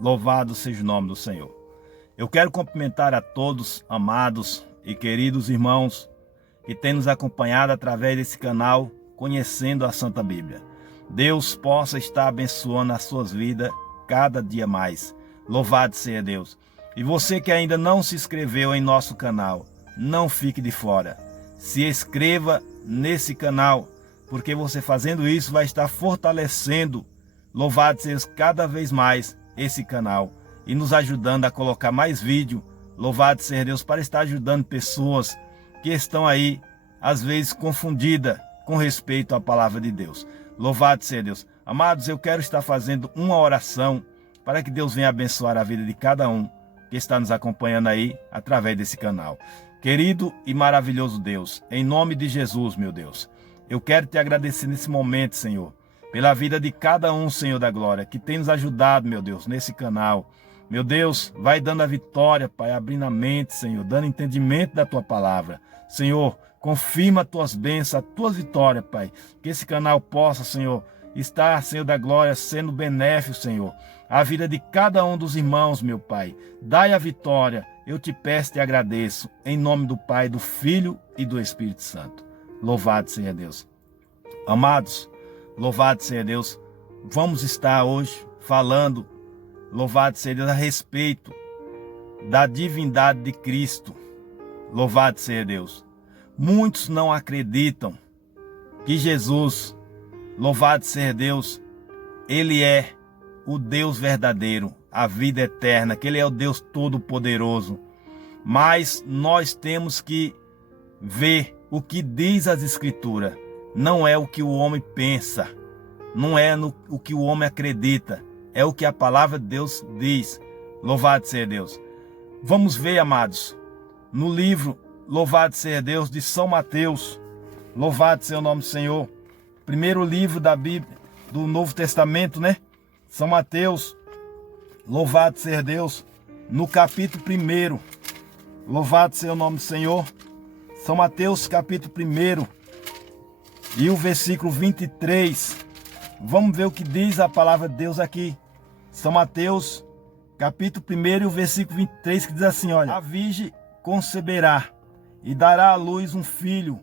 Louvado seja o nome do Senhor. Eu quero cumprimentar a todos, amados e queridos irmãos, que têm nos acompanhado através desse canal, conhecendo a Santa Bíblia. Deus possa estar abençoando as suas vidas cada dia mais. Louvado seja Deus. E você que ainda não se inscreveu em nosso canal, não fique de fora. Se inscreva nesse canal, porque você fazendo isso vai estar fortalecendo, louvado seja cada vez mais, esse canal e nos ajudando a colocar mais vídeo, louvado seja Deus, para estar ajudando pessoas que estão aí, às vezes confundidas com respeito à palavra de Deus. Louvado seja Deus. Amados, eu quero estar fazendo uma oração para que Deus venha abençoar a vida de cada um que está nos acompanhando aí através desse canal. Querido e maravilhoso Deus, em nome de Jesus, meu Deus, eu quero te agradecer nesse momento, Senhor, pela vida de cada um, Senhor da glória, que tem nos ajudado, meu Deus, nesse canal. Meu Deus, vai dando a vitória, Pai, abrindo a mente, Senhor, dando entendimento da Tua palavra. Senhor, confirma as Tuas bênçãos, as Tuas vitórias, Pai. Que esse canal possa, Senhor, estar, Senhor da glória, sendo benéfico, Senhor, a vida de cada um dos irmãos, meu Pai. Dai a vitória, eu te peço e te agradeço, em nome do Pai, do Filho e do Espírito Santo. Louvado seja Deus. Amados, louvado seja Deus, vamos estar hoje falando, louvado seja Deus, a respeito da divindade de Cristo. Louvado seja Deus. Muitos não acreditam que Jesus, louvado seja Deus, Ele é o Deus verdadeiro, a vida eterna, que Ele é o Deus todo-poderoso. Mas nós temos que ver o que diz as Escrituras. Não é o que o homem pensa, não é o que o homem acredita, é o que a palavra de Deus diz. Louvado seja Deus. Vamos ver, amados, no livro, louvado seja Deus, de São Mateus, louvado seja o nome do Senhor, primeiro livro da Bíblia, do Novo Testamento, né? São Mateus, louvado seja Deus, no capítulo 1, louvado seja o nome do Senhor, São Mateus, capítulo 1, e o versículo 23, vamos ver o que diz a palavra de Deus aqui. São Mateus, capítulo 1 e o versículo 23, que diz assim, olha: a virgem conceberá e dará à luz um filho,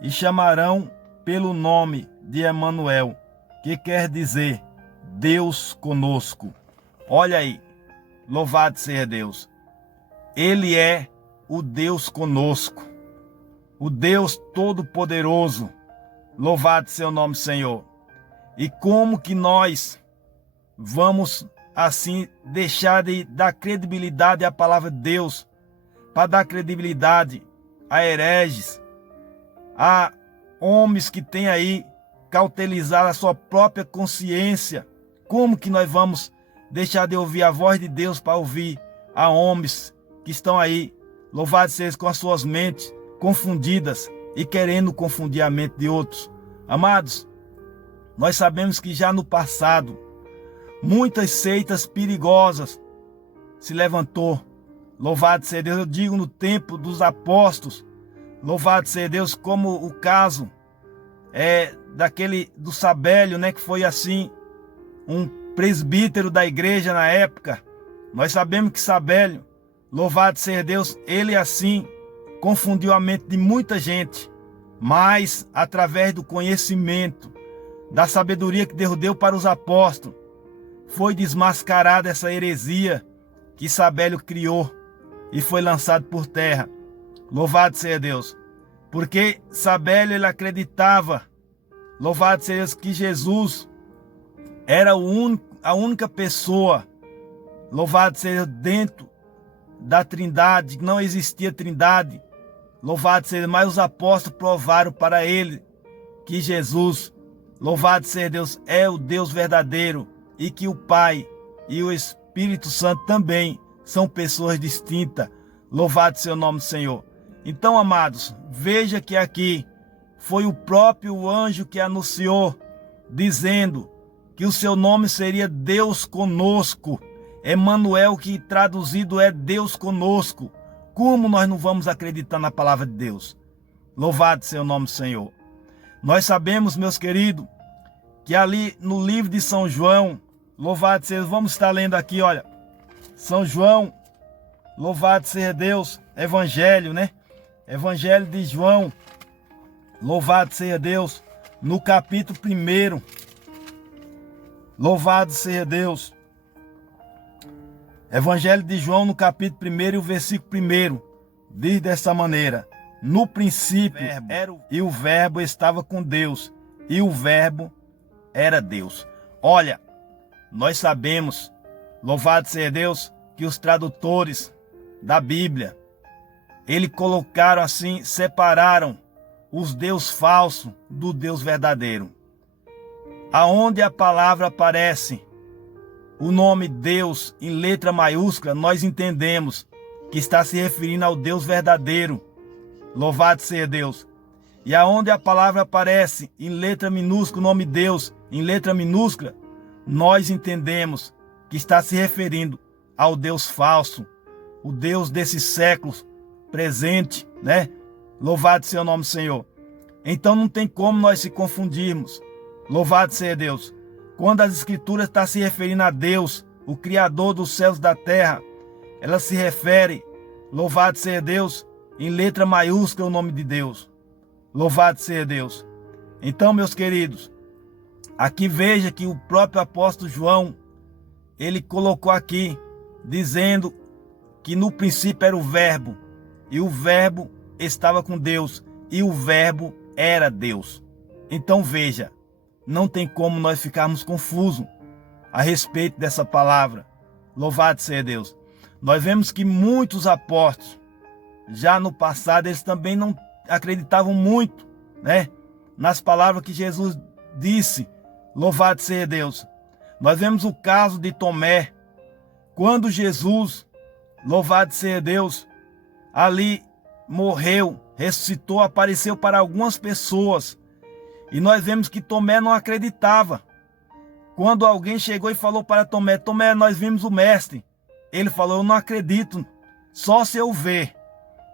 e chamarão pelo nome de Emanuel, que quer dizer Deus conosco. Olha aí, louvado seja Deus. Ele é o Deus conosco, o Deus todo-poderoso. Louvado seja o nome do Senhor. E como que nós vamos assim deixar de dar credibilidade à palavra de Deus, para dar credibilidade a hereges, a homens que têm aí cautelizado a sua própria consciência? Como que nós vamos deixar de ouvir a voz de Deus para ouvir a homens que estão aí, louvado seja, com as suas mentes confundidas e querendo confundir a mente de outros? Amados, nós sabemos que já no passado, muitas seitas perigosas se levantou. Louvado seja Deus, eu digo no tempo dos apóstolos, louvado seja Deus, como o caso do Sabélio, né, que foi assim, um presbítero da igreja na época. Nós sabemos que Sabélio, louvado seja Deus, ele assim confundiu a mente de muita gente, mas através do conhecimento, da sabedoria que Deus deu para os apóstolos, foi desmascarada essa heresia que Sabélio criou e foi lançado por terra. Louvado seja Deus, porque Sabélio ele acreditava, louvado seja Deus, que Jesus era a única pessoa, louvado seja dentro da Trindade, não existia Trindade. Louvado seja, mas os apóstolos provaram para ele que Jesus, louvado seja Deus, é o Deus verdadeiro, e que o Pai e o Espírito Santo também são pessoas distintas. Louvado seja o nome do Senhor. Então, amados, veja que aqui foi o próprio anjo que anunciou, dizendo que o seu nome seria Deus conosco. Emanuel, que traduzido é Deus conosco. Como nós não vamos acreditar na palavra de Deus? Louvado seja o nome do Senhor. Nós sabemos, meus queridos, que ali no livro de São João, Louvado seja Deus. Vamos estar lendo aqui, olha, São João, louvado seja Deus, Evangelho, né? Evangelho de João, louvado seja Deus, no capítulo 1. Louvado seja Deus. Evangelho de João, no capítulo 1 e o versículo 1, diz dessa maneira: no princípio era e o Verbo estava com Deus, e o Verbo era Deus. Olha, nós sabemos, louvado seja Deus, que os tradutores da Bíblia, eles colocaram assim, separaram os deuses falsos do Deus verdadeiro. Aonde a palavra aparece o nome Deus em letra maiúscula, nós entendemos que está se referindo ao Deus verdadeiro. Louvado seja Deus. E aonde a palavra aparece em letra minúscula, o nome Deus em letra minúscula, nós entendemos que está se referindo ao Deus falso, o Deus desses séculos presente, né? Louvado seja o nome do Senhor. Então não tem como nós se confundirmos. Louvado seja Deus. Quando as Escrituras estão se referindo a Deus, o Criador dos céus e da terra, ela se refere, louvado seja Deus, em letra maiúscula o nome de Deus. Louvado seja Deus. Então, meus queridos, aqui veja que o próprio apóstolo João, ele colocou aqui, dizendo que no princípio era o Verbo, e o Verbo estava com Deus, e o Verbo era Deus. Então veja, não tem como nós ficarmos confusos a respeito dessa palavra. Louvado seja Deus. Nós vemos que muitos apóstolos, já no passado, eles também não acreditavam muito, né, nas palavras que Jesus disse. Louvado seja Deus. Nós vemos o caso de Tomé, quando Jesus, louvado seja Deus, ali morreu, ressuscitou, apareceu para algumas pessoas. E nós vemos que Tomé não acreditava. Quando alguém chegou e falou para Tomé: Tomé, nós vimos o Mestre. Ele falou: eu não acredito, só se eu ver.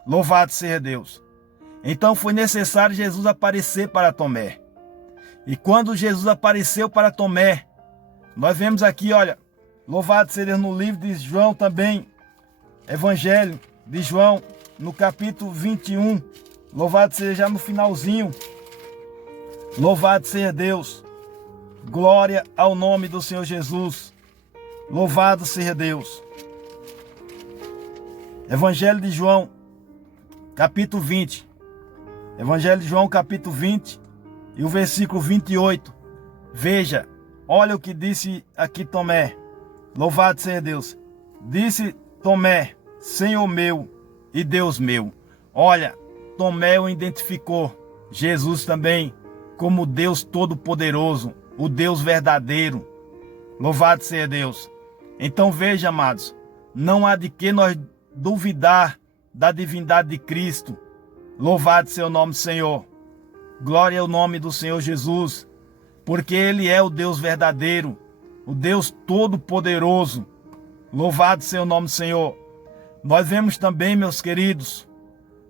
Louvado seja Deus. Então foi necessário Jesus aparecer para Tomé. E quando Jesus apareceu para Tomé, nós vemos aqui, olha, louvado seja Deus, no livro de João também, Evangelho de João, no capítulo 21, louvado seja, já no finalzinho. Louvado seja Deus. Glória ao nome do Senhor Jesus. Louvado seja Deus. Evangelho de João, capítulo 20. Evangelho de João, capítulo 20 e o versículo 28. Veja, olha o que disse aqui Tomé. Louvado seja Deus. Disse Tomé: Senhor meu e Deus meu. Olha, Tomé o identificou, Jesus também, como Deus Todo-Poderoso, o Deus verdadeiro. Louvado seja Deus. Então veja, amados, não há de que nós duvidar da divindade de Cristo. Louvado seja o nome do Senhor. Glória ao nome do Senhor Jesus, porque Ele é o Deus verdadeiro, o Deus Todo-Poderoso. Louvado seja o nome do Senhor. Nós vemos também, meus queridos,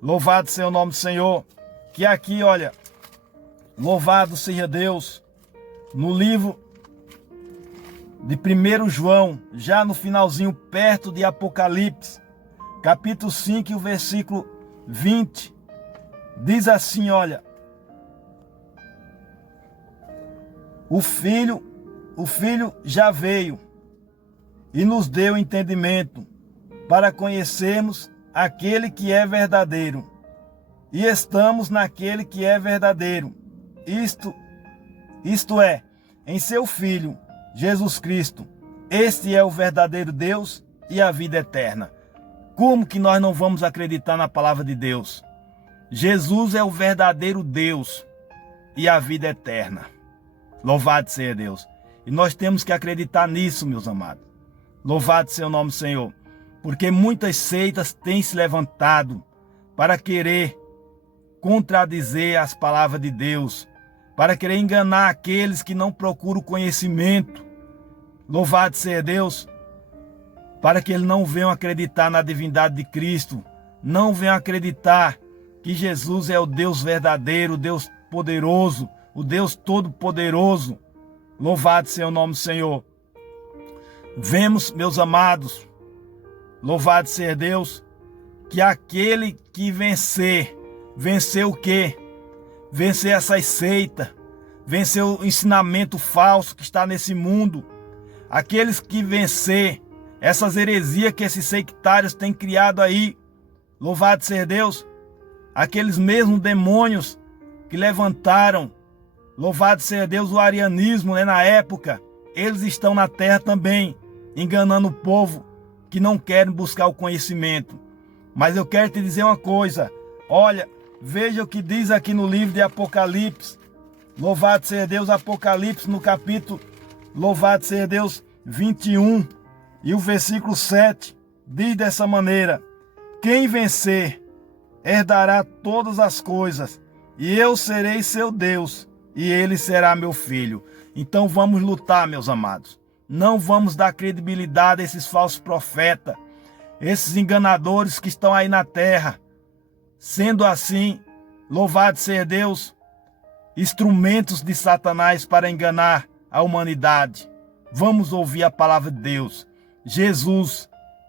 louvado seja o nome do Senhor, que aqui, olha, louvado seja Deus, no livro de 1 João, já no finalzinho, perto de Apocalipse, capítulo 5 e o versículo 20, diz assim, olha: o Filho já veio e nos deu entendimento para conhecermos aquele que é verdadeiro, e estamos naquele que é verdadeiro, isto é, em seu Filho, Jesus Cristo. Este é o verdadeiro Deus e a vida eterna. Como que nós não vamos acreditar na palavra de Deus? Jesus é o verdadeiro Deus e a vida eterna. Louvado seja Deus. E nós temos que acreditar nisso, meus amados. Louvado seja o nome do Senhor. Porque muitas seitas têm se levantado para querer contradizer as palavras de Deus, para querer enganar aqueles que não procuram conhecimento. Louvado seja Deus, para que eles não venham acreditar na divindade de Cristo, não venham acreditar que Jesus é o Deus verdadeiro, o Deus poderoso, o Deus Todo-Poderoso. Louvado seja o nome do Senhor. Vemos, meus amados, louvado seja Deus, que aquele que vencer o quê? Vencer essas seitas, vencer o ensinamento falso que está nesse mundo. Aqueles que vencer essas heresias que esses sectários têm criado aí, louvado seja Deus, aqueles mesmos demônios que levantaram, louvado seja Deus, o arianismo, né, na época, eles estão na terra também, enganando o povo que não querem buscar o conhecimento. Mas eu quero te dizer uma coisa, olha, veja o que diz aqui no livro de Apocalipse, louvado seja Deus, Apocalipse no capítulo, louvado seja Deus, 21, e o versículo 7, diz dessa maneira: quem vencer herdará todas as coisas, e eu serei seu Deus, e ele será meu filho. Então vamos lutar, meus amados. Não vamos dar credibilidade a esses falsos profetas, esses enganadores que estão aí na terra. Sendo assim, louvado seja Deus, instrumentos de Satanás para enganar a humanidade. Vamos ouvir a palavra de Deus. Jesus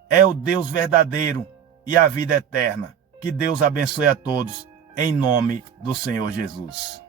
é o Deus verdadeiro e a vida eterna. Que Deus abençoe a todos, em nome do Senhor Jesus.